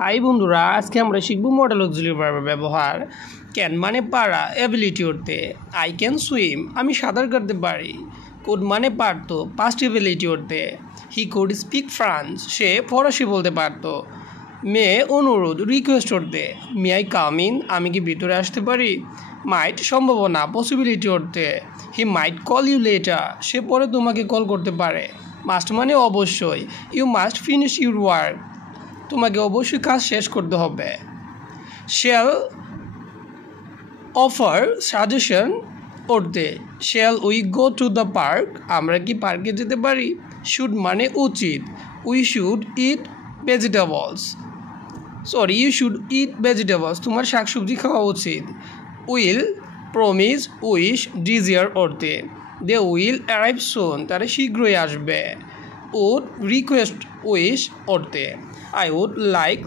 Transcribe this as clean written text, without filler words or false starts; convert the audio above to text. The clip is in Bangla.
হাই বন্ধুরা, আজকে আমরা শিখব মডেল অক্সিলারি ভার্বের ব্যবহার। ক্যান মানে পারা, এবিলিটি অর্থে। আই ক্যান সুইম, আমি সাঁতার কাটতে পারি। কুড মানে পারত, পাস্ট এবিলিটি অর্থে। হি কুড স্পিক ফ্রান্স, সে ফরাসি বলতে পারত। মে অনুরোধ, রিকোয়েস্ট অর্থে। মে আই কাম ইন, আমি কি ভিতরে আসতে পারি। মাইট সম্ভাবনা, পসিবিলিটি অর্থে। He might call you later, সে পরে তোমাকে কল করতে পারে। মাস্ট মানে অবশ্যই। You must finish your work, তোমাকে অবশ্যই কাজ শেষ করতে হবে। শ্যাল অফার সাজেশন অর্থে। Shall we go to the park, আমরা কি পার্কে যেতে পারি। শুড মানে উচিত। We should eat vegetables, you should eat vegetables, তোমার শাকসবজি খাওয়া উচিত। উইল প্রমিস, উইশ, ডিজিয়ার অর্থে। দে উইল অ্যারাইভ সুন, তারা শীঘ্রই আসবে। উড রিকোয়েস্ট, উইশ অর্থে। I would like